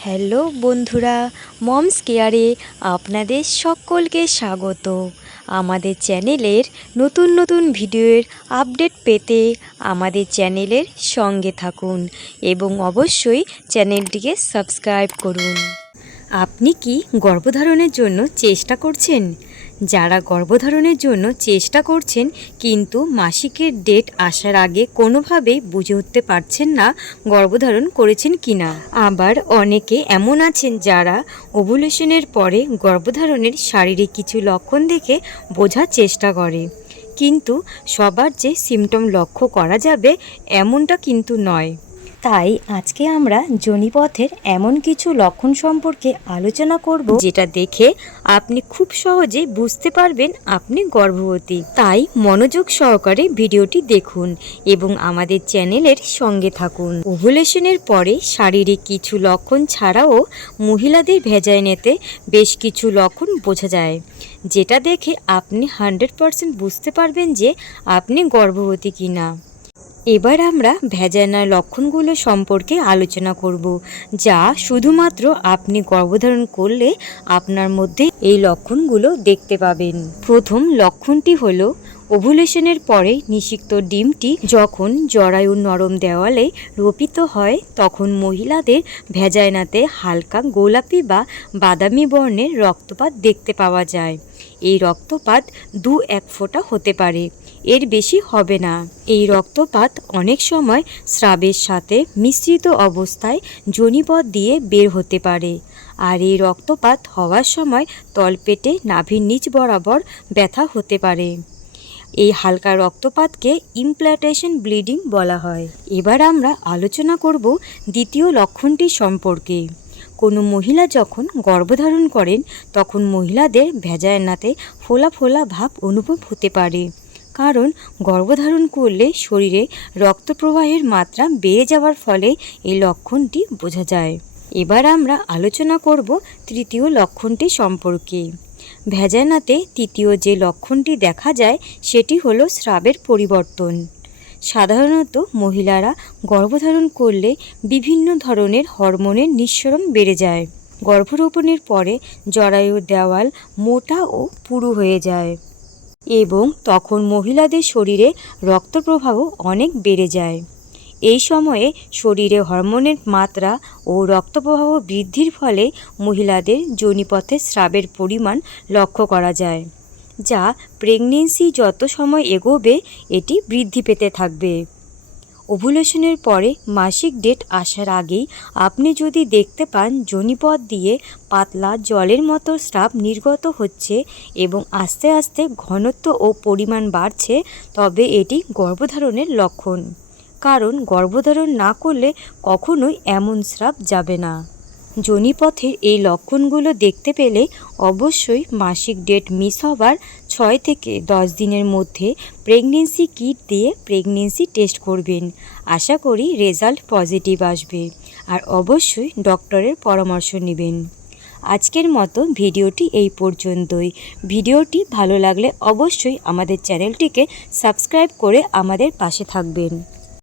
Hello বন্ধুরা, moms কেয়ারে আপনাদের সকলকে স্বাগত। আমাদের চ্যানেলের নতুন নতুন ভিডিওর আপডেট পেতে আমাদের চ্যানেলের সঙ্গে থাকুন এবং অবশ্যই চ্যানেলটিকে সাবস্ক্রাইব করুন। আপনি কি গর্ভধারণের জন্য চেষ্টা করছেন? যারা গর্ভধারণের জন্য চেষ্টা করছেন, কিন্তু মাসিকের ডেট আসার আগে কোনোভাবেই বুঝে উঠতে পারছেন না গর্ভধারণ করেছেন কিনা। আবার অনেকে এমন আছেন যারা ওভুলেশনের পরে গর্ভধারণের শারীরিক কিছু লক্ষণ দেখে বোঝার চেষ্টা করে। কিন্তু সবার যে সিমটম লক্ষ্য করা যাবে, এমনটা কিন্তু নয়। তাই আজকে আমরা জনিপথের এমন কিছু লক্ষণ সম্পর্কে আলোচনা করব, যেটা দেখে আপনি খুব সহজে বুঝতে পারবেন আপনি গর্ভবতী। তাই মনোযোগ সহকারে ভিডিওটি দেখুন এবং আমাদের চ্যানেলের সঙ্গে থাকুন। ওভুলেশনের পরে শারীরিক কিছু লক্ষণ ছাড়াও মহিলাদের ভেজাইনেতে বেশ কিছু লক্ষণ বোঝা যায়, যেটা দেখে আপনি হান্ড্রেড পারসেন্ট বুঝতে পারবেন যে আপনি গর্ভবতী কিনা। এবার আমরা ভেজানার লক্ষণগুলো সম্পর্কে আলোচনা করব, যা শুধুমাত্র আপনি গর্ভধারণ করলে আপনার মধ্যে এই লক্ষণগুলো দেখতে পাবেন। প্রথম লক্ষণটি হলো, ওভুলেশনের পরে নিষিক্ত ডিমটি যখন জরায়ুর নরম দেওয়ালে রোপিত হয়, তখন মহিলাদের ভেজায়নাতে হালকা গোলাপি বা বাদামি বর্ণের রক্তপাত দেখতে পাওয়া যায়। এই রক্তপাত দু এক ফোঁটা হতে পারে। এর বেশি হবে না। এই রক্তপাত অনেক সময় স্রাবের সাথে মিশ্রিত অবস্থায় জনিপথ দিয়ে বের হতে পারে। আর এই রক্তপাত হওয়ার সময় তলপেটে নাভির নিচ বরাবর ব্যথা হতে পারে। এই হালকা রক্তপাতকে ইমপ্ল্যাটেশন ব্লিডিং বলা হয়। এবার আমরা আলোচনা করব দ্বিতীয় লক্ষণটি সম্পর্কে। কোনো মহিলা যখন গর্ভধারণ করেন, তখন মহিলাদের ভেজায়নাতে ফোলা ফোলা ভাব অনুভব হতে পারে। কারণ গর্ভধারণ করলে শরীরে রক্ত প্রবাহের মাত্রা বেড়ে যাওয়ার ফলে এই লক্ষণটি বোঝা যায়। এবার আমরা আলোচনা করব তৃতীয় লক্ষণটি সম্পর্কে। ভেজানাতে তৃতীয় যে লক্ষণটি দেখা যায়, সেটি হলো স্রাবের পরিবর্তন। সাধারণত মহিলারা গর্ভধারণ করলে বিভিন্ন ধরনের হরমোনের নিঃসরণ বেড়ে যায়। গর্ভরোপণের পরে জরায়ুর দেওয়াল মোটা ও পুরু হয়ে যায়। এবং তখন মহিলাদের শরীরে রক্ত প্রবাহ অনেক বেড়ে যায়। এই সময়ে শরীরে হরমোনের মাত্রা ও রক্তপ্রবাহ বৃদ্ধির ফলে মহিলাদের যোনিপথে স্রাবের পরিমাণ লক্ষ্য করা যায়, যা প্রেগনেন্সি যত সময় এগোবে এটি বৃদ্ধি পেতে থাকবে। ওভুলেশনের পরে মাসিক ডেট আসার আগেই আপনি যদি দেখতে পান জনিপথ দিয়ে পাতলা জলের মতো স্রাব নির্গত হচ্ছে এবং আস্তে আস্তে ঘনত্ব ও পরিমাণ বাড়ছে, তবে এটি গর্ভধারণের লক্ষণ। কারণ গর্ভধারণ না করলে কখনোই এমন স্রাব যাবে না। যোনিপথের এই লক্ষণগুলো দেখতে পেলে অবশ্যই মাসিক ডেট মিস হবার ছয় থেকে দশ দিনের মধ্যে প্রেগনেন্সি কিট দিয়ে প্রেগনেন্সি টেস্ট করবেন। আশা করি রেজাল্ট পজিটিভ আসবে। আর অবশ্যই ডক্টরের পরামর্শ নেবেন। আজকের মতো ভিডিওটি এই পর্যন্তই। ভিডিওটি ভালো লাগলে অবশ্যই আমাদের চ্যানেলটিকে সাবস্ক্রাইব করে আমাদের পাশে থাকবেন।